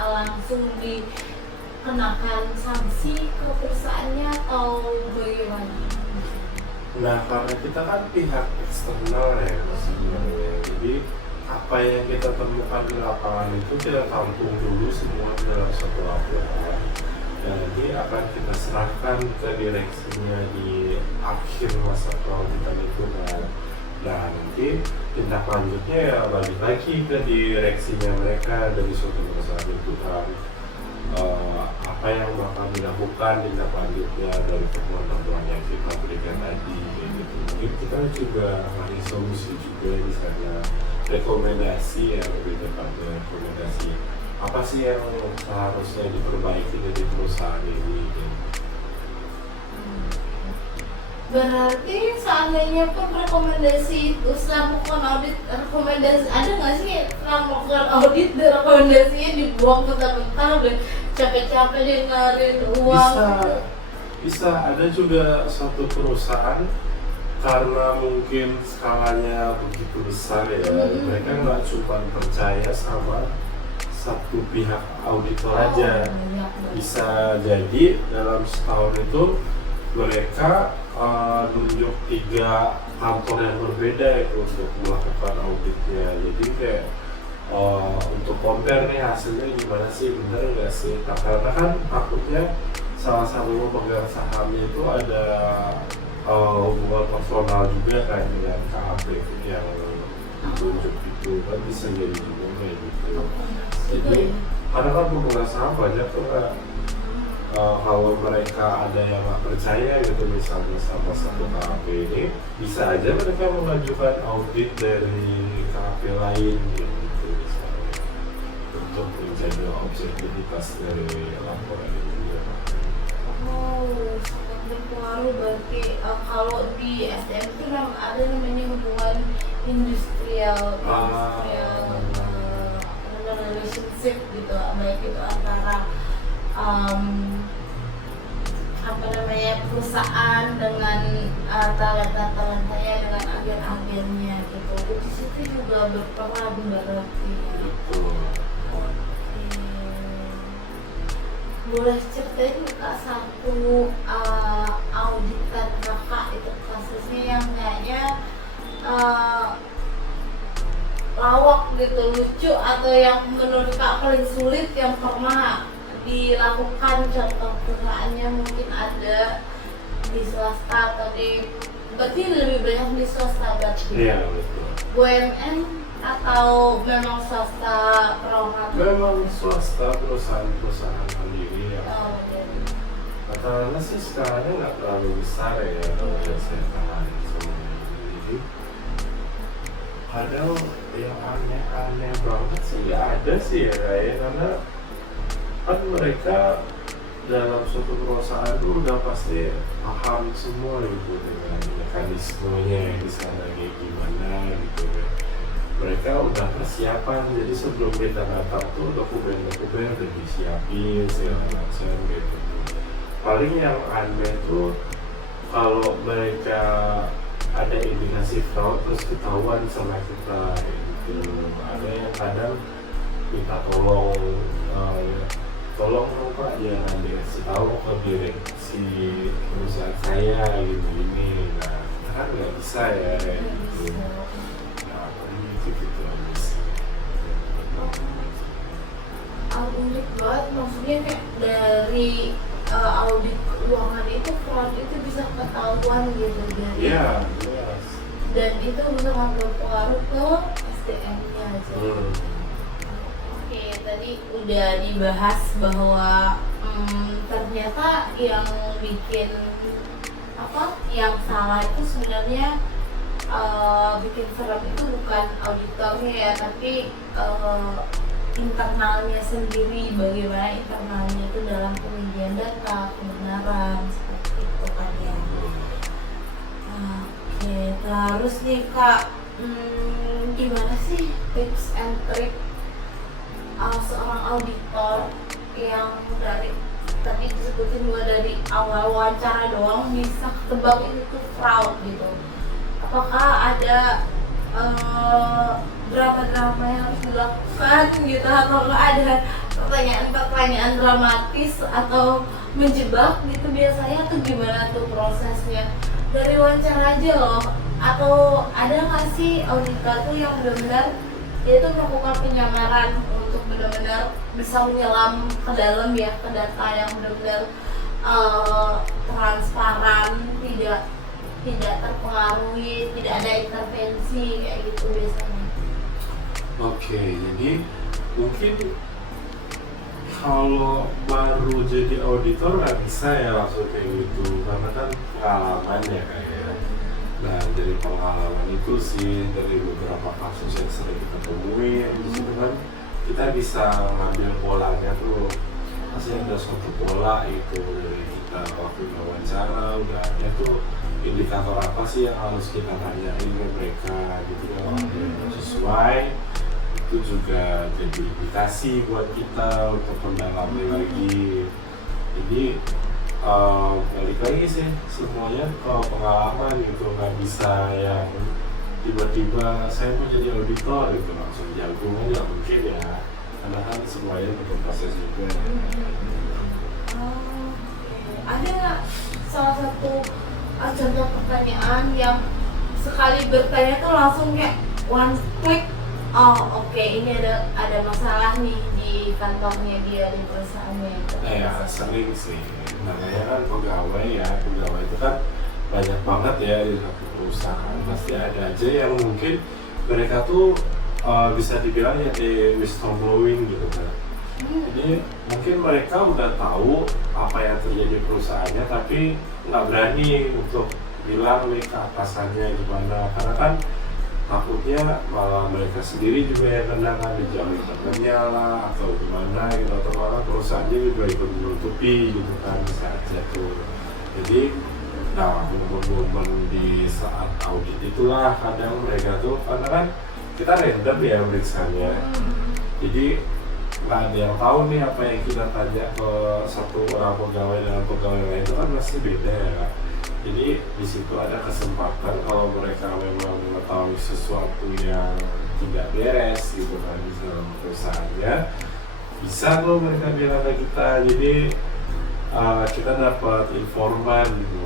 langsung dikenakan sanksi ke perusahaannya atau bagaimana? Nah karena kita kan pihak eksternal ya sebenarnya, jadi apa yang kita temukan di lapangan itu kita tampung dulu semua dalam satu laporan, dan nanti akan kita serahkan ke direksinya di akhir masa peauditan itu kan. Nah nanti tindak lanjutnya ya balik lagi ke direksinya mereka dari suatu perusahaan itu kan. Apa yang bakal dilakukan tindak lanjutnya dari temuan-temuan yang kita berikan tadi gitu. Mungkin kita juga ngasih solusi juga di sana, rekomendasi ya, lebih tepatnya rekomendasi apa sih yang seharusnya diperbaiki dari perusahaan ini gitu. Berarti seandainya pun rekomendasi itu setelah melakukan audit, rekomendasi ada nggak sih setelah melakukan audit dan rekomendasinya dibuang mentah-mentah dan capek-capek dia ngarin uang? Bisa ada juga suatu perusahaan karena mungkin skalanya begitu besar ya, mereka nggak cuma percaya sama satu pihak auditor aja. Bisa jadi dalam setahun itu mereka nunjuk 3 kantor yang berbeda itu untuk melakukan auditnya. Jadi kayak untuk compare nih hasilnya gimana sih, bener nggak sih? Karena kan takutnya salah satu pemegang sahamnya itu ada hubungan personal juga kan dengan KAP yang ditunjuk itu, kan bisa jadi juga kayak gitu. Jadi karena kan pemegang saham banyak tuh kan, kalau mereka ada yang nggak percaya gitu misalnya sama satu KAP ini, bisa aja mereka mengajukan audit dari KAP lain gitu misalnya, untuk menjaga objektivitas dari laporan itu. Oh, sangat berpengaruh berarti kalau di SDM itu ada namanya hubungan industrial relationship gitu, baik itu antara perusahaan dengan talenta-talentanya dengan agen-agennya gitu. Di situ juga berperan berarti. Boleh ceritain Kak satu auditan Kakak itu kasusnya yang kayaknya lawak gitu, lucu, atau yang menurut Kak paling sulit yang pernah dilakukan, contoh perusahaannya mungkin ada di swasta atau berarti lebih banyak di swasta berarti? Iya betul. BUMN atau memang swasta perorangan? Memang swasta, perusahaan mandiri ya. Rata-rata sih sekarang nggak terlalu besar ya kalau saya tangani semuanya. Jadi kadang yang aneh-aneh banget sih ya ada sih ya kayak, karena kan mereka dalam suatu perusahaan tuh udah pasti paham semua gitu dengan mekanismenya di sana kayak gimana gitu ya. Mereka udah persiapan, jadi sebelum kita datang tuh dokumen-dokumen udah disiapin segala macam gitu. Paling yang aneh tuh kalau mereka ada indikasi fraud terus ketahuan sama kita gitu. Ada yang kadang minta tolong dong Pak, jangan dikasih tahu ke direksi perusahaan saya gitu ini. Nah kita kan nggak bisa ya gitu. Gitu aja sih. Unik banget, maksudnya kayak dari audit keuangan itu fraud itu bisa ketahuan gitu dari Yes. Dan itu sangat berpengaruh ke SDM-nya aja. Oke, tadi udah dibahas bahwa ternyata yang bikin yang salah itu sebenarnya bikin serem itu bukan auditornya ya, tapi internalnya sendiri, bagaimana internalnya itu dalam pengujian data, kebenaran, seperti itu kan ya. Oke, terus nih Kak, gimana sih tips and trick seorang auditor yang dari tadi disebutin dua dari awal wawancara doang bisa ketebak itu tuh fraud gitu? Apakah ada drama-drama yang harus dilakukan gitu, atau ada pertanyaan-pertanyaan dramatis atau menjebak gitu biasanya, tuh gimana tuh prosesnya dari wawancara aja loh? Atau ada nggak sih auditor tuh yang benar-benar dia tuh melakukan penyamaran untuk benar-benar bisa menyelam ke dalam ya, ke data yang benar-benar transparan, tidak terpengaruhi, tidak ada intervensi kayak gitu biasanya. Oke, jadi mungkin kalau baru jadi auditor nggak bisa ya langsung kayak gitu, karena kan pengalaman ya kayak. Nah dari pengalaman itu sih, dari beberapa kasus yang sering kita temuin di situ kan kita bisa ngambil polanya tuh. Pasti ada suatu pola itu dari kita waktu wawancara, udah ada tuh indikator apa sih yang harus kita tanyain ke mereka gitu. Kalau ada yang sesuai itu juga jadi indikasi buat kita untuk mendalami lagi. Jadi balik lagi sih semuanya ke pengalaman gitu, nggak bisa yang tiba-tiba saya mau jadi auditor gitu langsung jago, nggak mungkin ya, karena kan semuanya butuh proses juga. Ada nggak salah satu contoh pertanyaan yang sekali bertanya tuh langsung kayak one click, oh oke, ini ada masalah nih di kantornya dia, di perusahaannya itu. Ya sering sih, namanya kan pegawai ya, pegawai itu kan banyak banget ya di satu perusahaan, pasti ada aja yang mungkin mereka tuh bisa dibilang ya di whistleblowing gitu kan. Jadi mungkin mereka udah tahu apa yang terjadi di perusahaannya, tapi nggak berani untuk bilang nih ke atasannya gimana, karena kan takutnya malah mereka sendiri juga yang kena, kan dijauhin temennya lah atau gimana gitu, atau malah perusahaannya juga ikut menutupi gitu kan, bisa aja tuh. Jadi nah momen-momen di saat audit itulah kadang mereka tuh, karena kan kita random ya periksanya, jadi nggak ada yang tahu nih apa yang kita tanya ke satu orang pegawai dengan pegawai lain itu kan pasti beda ya. Jadi di situ ada kesempatan kalau mereka memang mengetahui sesuatu yang tidak beres gitu kan di dalam perusahaannya, bisa tuh mereka bilang ke kita. Jadi kita dapat informan gitu,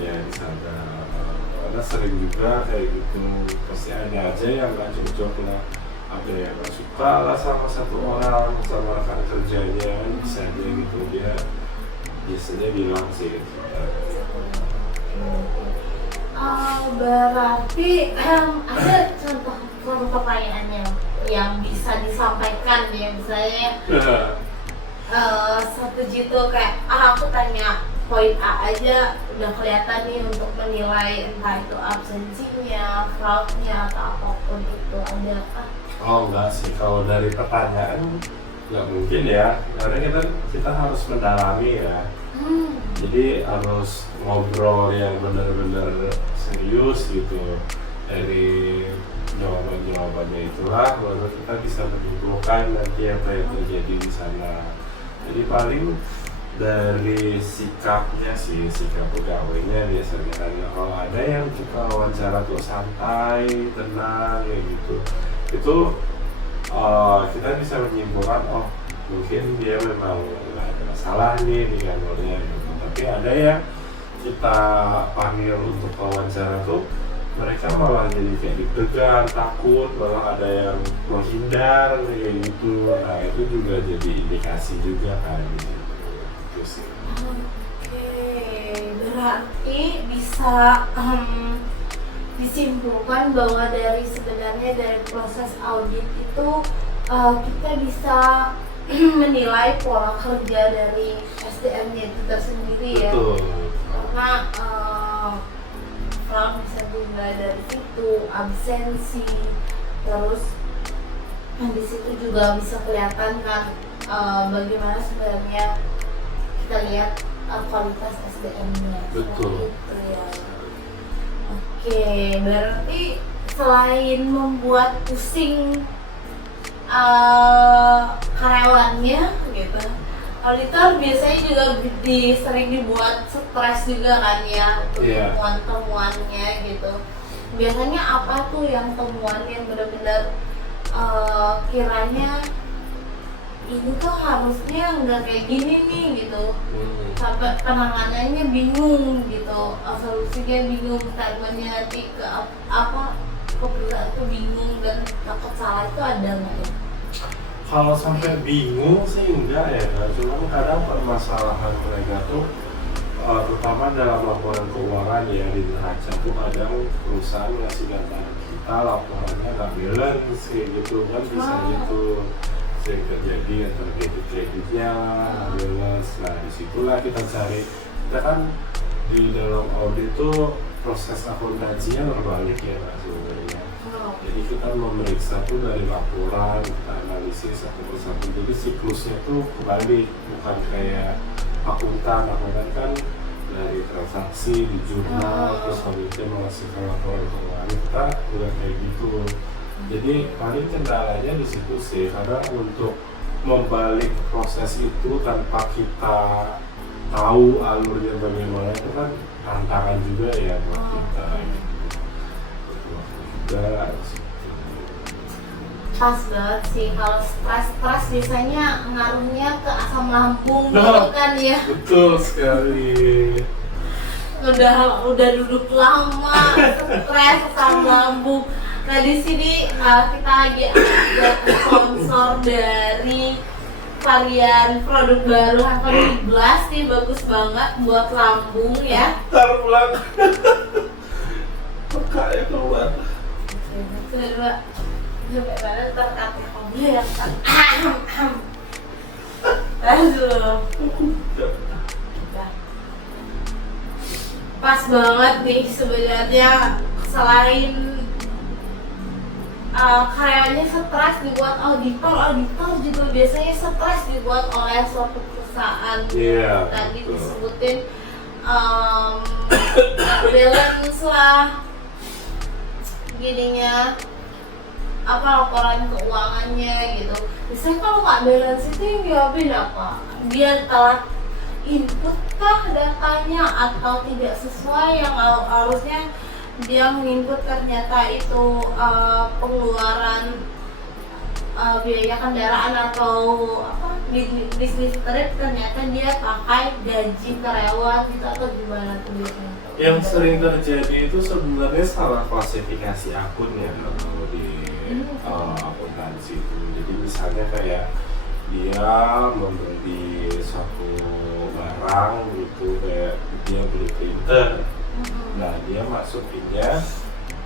ya di sana. Karena sering juga kayak gitu, pasti ada aja yang nggak cocok lah, ada yang nggak suka lah sama satu orang, sama rekan kerjanya, bisa aja gitu, dia biasanya bilang sih. Berarti ada contoh pertanyaannya yang bisa disampaikan ya, misalnya satu jitu kayak aku tanya poin A aja udah kelihatan nih untuk menilai entah itu absensinya, fraudnya atau apapun itu, adakah? Oh enggak sih, kalau dari pertanyaan nggak mungkin ya, karena kita harus mendalami ya. Jadi harus ngobrol yang benar-benar serius gitu, dari jawaban-jawabannya itulah baru kita bisa menyimpulkan nanti apa yang terjadi di sana. Jadi paling dari sikapnya sih, sikap pegawainya biasanya kan, kalau ada yang suka wawancara tuh santai, tenang kayak gitu, itu kita bisa menyimpulkan oh mungkin dia memang nggak ada masalah nih di kantornya gitu. Tapi ada yang kita panggil untuk wawancara tuh mereka malah jadi kayak deg-degan, takut, malah ada yang menghindar kayak gitu. Nah itu juga jadi indikasi juga kan gitu sih. Oke, berarti bisa disimpulkan bahwa sebenarnya dari proses audit itu kita bisa menilai pola kerja dari SDM-nya itu tersendiri ya. Betul. Karena fraud bisa dimulai dari situ, absensi, terus di situ juga bisa kelihatan kan bagaimana sebenarnya kita lihat kualitas SDM-nya. Betul. Itu ya. Oke, berarti selain membuat pusing karyawannya gitu, auditor biasanya juga sering dibuat stres juga kan ya untuk temuan-temuannya gitu. Biasanya apa tuh yang temuan yang benar-benar kiranya ini tuh harusnya nggak kayak gini nih gitu, sampai penanganannya bingung gitu, solusinya bingung, statementnya nanti ke apa perusahaan tuh bingung dan takut salah, itu ada nggak ya? Kalau sampai bingung sih enggak ya, cuma kadang permasalahan mereka tuh terutama dalam laporan keuangan ya di neraca tuh kadang perusahaan ngasih data kita laporannya nggak balance kayak gitu kan, bisa gitu sering terjadi antara kreditnya balance. Nah disitulah kita cari, kita kan di dalam audit tuh proses akuntansinya berbalik ya Pak sebenarnya. Jadi kita memeriksa tuh dari laporan, kita analisis satu persatu, jadi siklusnya tuh kebalik, bukan kayak akuntan kan dari transaksi di jurnal terus auditnya menghasilkan laporan keuangan, kita udah kayak gitu. Jadi paling kendalanya di situ sih, karena untuk membalik proses itu tanpa kita tahu alurnya bagaimana itu kan tantangan juga ya buat kita juga. Pas banget sih, kalau stres biasanya ngaruhnya ke asam lambung gitu kan ya. Betul sekali. Udah duduk lama, stres, asam lambung. Nah di sini kita lagi ada sponsor dari varian produk baru Honey Blast nih, bagus banget buat lambung ya. Ntar pulang. Pekaknya keluar. Coba sampai mana ntar kata kamu ya kan. Aduh. Pas banget nih sebenarnya, selain karyawannya stres dibuat auditor juga biasanya stres dibuat oleh suatu perusahaan. Tadi disebutin balance lah jadinya, apa laporan keuangannya gitu. Biasanya kalau nggak balance itu yang jawabin apa? Dia telat input kah datanya atau tidak sesuai yang harusnya dia menginput, ternyata itu pengeluaran biaya kendaraan atau apa bisnis trip, ternyata dia pakai gaji karyawan gitu atau gimana tuh biasanya? Yang sering terjadi itu sebenarnya salah klasifikasi akun ya kalau di akuntansi itu. Jadi misalnya kayak dia membeli suatu barang gitu, kayak dia beli printer. Nah dia masukinnya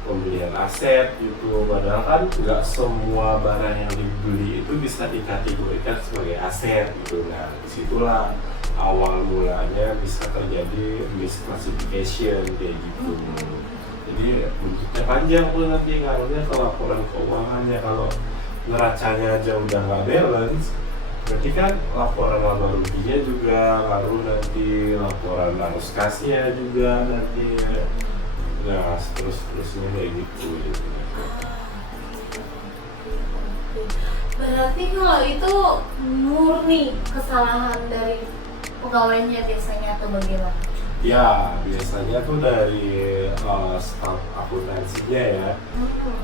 pembelian aset gitu, padahal kan nggak semua barang yang dibeli itu bisa dikategorikan sebagai aset gitu. Nah disitulah awal mulanya bisa terjadi misclassification kayak gitu. Jadi bentuknya panjang tuh nanti ngaruhnya ke laporan keuangannya. Kalau neracanya aja udah nggak balance, berarti kan laporan laba ruginya juga ngaruh, nanti laporan arus kasnya juga nanti. Nah terus-terusnya kayak gitu. Berarti kalau itu murni kesalahan dari pegawainya biasanya atau bagaimana? Ya biasanya tuh dari staf akuntansinya ya,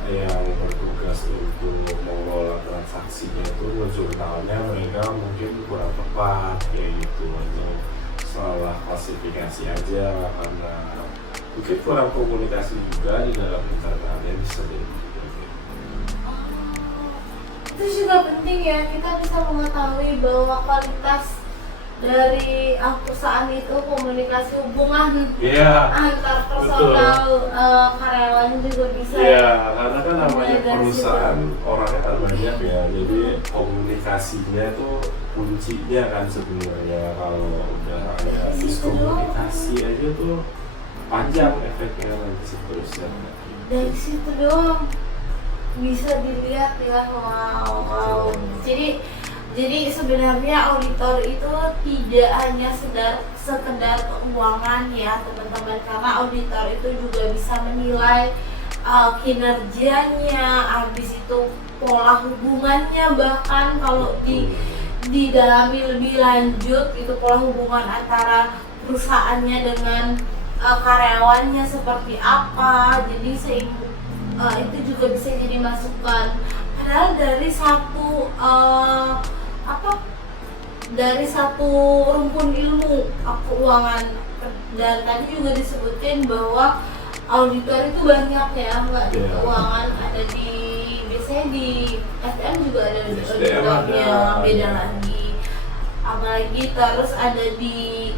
yang bertugas untuk mengelola transaksinya itu jurnalnya mereka mungkin kurang tepat kayak gitu, atau salah klasifikasi aja karena mungkin kurang komunikasi juga di dalam internalnya, bisa jadi juga gitu. Itu juga penting ya, kita bisa mengetahui bahwa kualitas dari perusahaan itu komunikasi hubungan antar personal karyawan juga bisa. Karena kan namanya perusahaan orangnya kan banyak ya, jadi komunikasinya tuh kuncinya kan sebenarnya. Kalau udah ada miskomunikasi aja tuh panjang efeknya nanti seterusnya. Dari situ doang bisa dilihat ya, wow. Jadi sebenarnya auditor itu tidak hanya sekedar keuangan ya teman-teman, karena auditor itu juga bisa menilai kinerjanya, habis itu pola hubungannya, bahkan kalau didalami lebih lanjut itu pola hubungan antara perusahaannya dengan karyawannya seperti apa. Jadi itu juga bisa jadi masukan. Padahal dari satu rumpun ilmu keuangan, dan tadi juga disebutin bahwa auditor itu banyak ya, nggak di keuangan, ada biasanya di SDM juga ada auditornya, beda lagi, apalagi terus ada di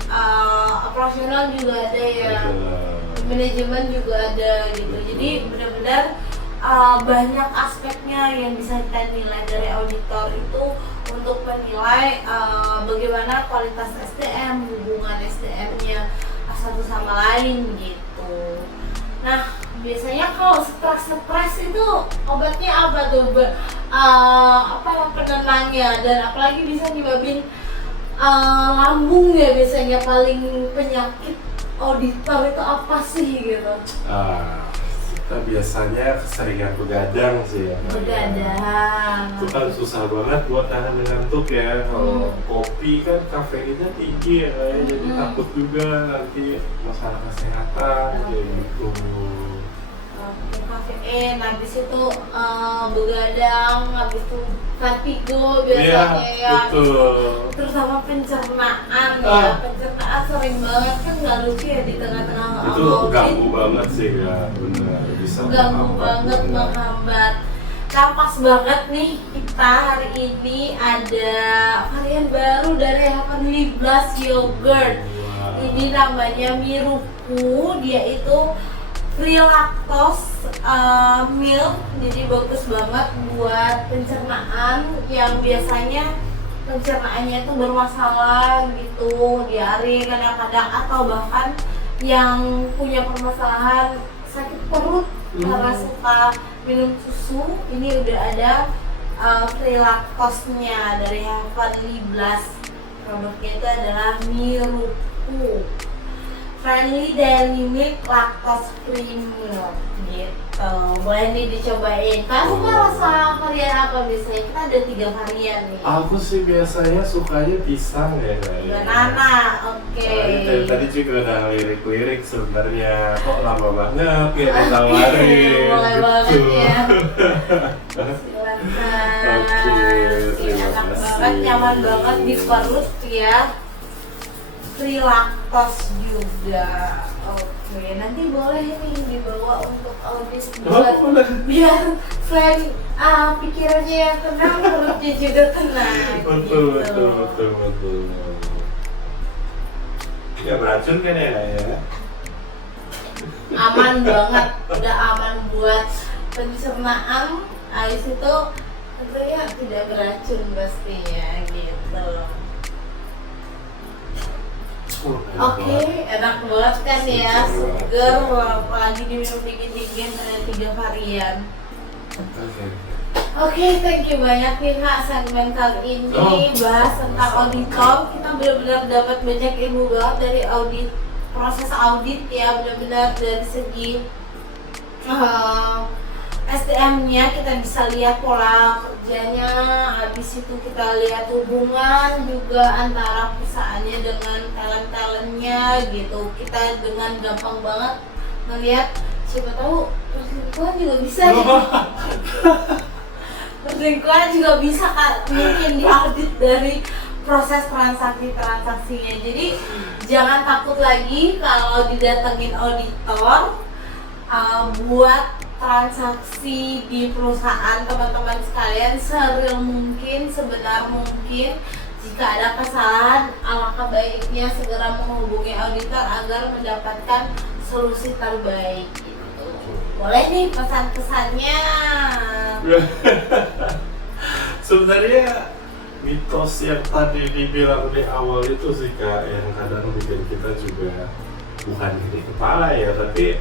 operasional juga ada ya, manajemen juga ada gitu. Jadi benar-benar banyak aspeknya yang bisa kita nilai dari auditor itu untuk menilai bagaimana kualitas SDM, hubungan SDM-nya satu sama lain gitu. Nah biasanya kalau stres itu obatnya apa tuh? Penenangnya, dan apalagi bisa nyebabin lambung ya biasanya paling penyakit auditor itu apa sih gitu? kita biasanya keseringan begadang sih ya. Begadang. Itu kan susah banget buat tahan ngantuk ya. Kalau kopi kan kafeinnya tinggi ya, jadi takut juga nanti masalah kesehatan kayak gitu. Kafein, habis itu begadang, habis itu vertigo biasanya ya. Betul. Terutama pencernaan ya, pencernaan sering banget kan nggak lucu ya di tengah-tengah Itu ganggu banget sih ya, benar bisa ganggu banget, menghambat. Nah, pas banget nih kita hari ini ada varian baru dari Heavenly Blast Yogurt. Ini namanya Miruku, dia itu free lactose milk, jadi bagus banget buat pencernaan yang biasanya pencernaannya itu bermasalah gitu, diare kadang-kadang, atau bahkan yang punya permasalahan sakit perut karena suka minum susu. Ini udah ada free lactose-nya dari Heavenly Blast. Produknya itu adalah Miruku Friendly Daily Milk Lactose Free Milk gitu. Boleh nih dicobain. Kamu suka rasa varian apa biasanya? Kita ada 3 varian nih. Aku sih biasanya sukanya pisang ya kayaknya. Banana, oke. Tadi juga udah lirik-lirik sebenarnya. Kok lama banget ya ditawarin. Boleh banget gitu. ya. Silakan. Oke, terima Enak kasih. banget, nyaman banget di perut ya. Free lactose juga. Oke, nanti boleh nih dibawa untuk audit buat biar selain pikirannya yang tenang, perutnya juga tenang. Betul, gitu. betul. Tidak beracun kan ya? Aman banget, udah aman buat pencernaan. Habis itu tentunya tidak beracun pastinya gitu. Oke, enak banget kan ya, seger, apalagi diminum dingin-dingin, ada 3 varian. Oke, thank you banyak nih Kak, segmen kali ini bahas tentang auditor. Kita benar-benar dapat banyak ilmu banget dari audit, proses audit ya, benar-benar dari segi SDM-nya kita bisa lihat pola kerjanya, habis itu kita lihat hubungan juga antara perusahaannya dengan talent-talentnya gitu. Kita dengan gampang banget ngelihat, siapa tahu perselingkuhan juga bisa ya. Perselingkuhan juga bisa Kak, mungkin diaudit dari proses transaksinya. Jadi jangan takut lagi kalau didatengin auditor buat transaksi di perusahaan teman-teman sekalian. Sereal mungkin, sebenar mungkin. Jika ada kesalahan, alangkah baiknya segera menghubungi auditor agar mendapatkan solusi terbaik gitu. Boleh nih pesan-pesannya. Sebenarnya mitos yang tadi dibilang di awal itu sih Kak, yang kadang bikin kita juga bukan di kepala ya, tapi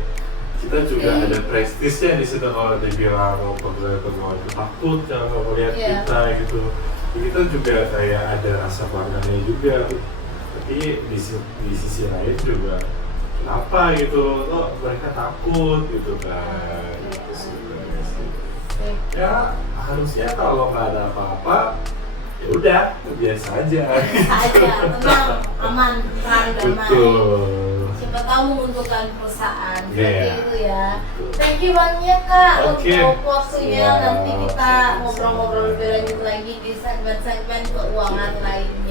kita juga ada prestisnya di situ. Kalau dibilang pegawai-pegawai itu takut kalau melihat kita gitu, kita juga kayak ada rasa bangganya juga. Tapi di sisi lain juga kenapa gitu, kok mereka takut gitu kan. Gitu sebenarnya sih. Ya harusnya kalau nggak ada apa-apa, ya udah biasa aja. Biasa aja, tenang, aman, damai. Betul. Siapa tahu menguntungkan perusahaan. Yeah. Seperti itu ya. Thank you banyak Kak Oke. untuk waktunya. Siap. Nanti kita ngobrol-ngobrol lebih lanjut lagi di segmen-segmen keuangan lainnya.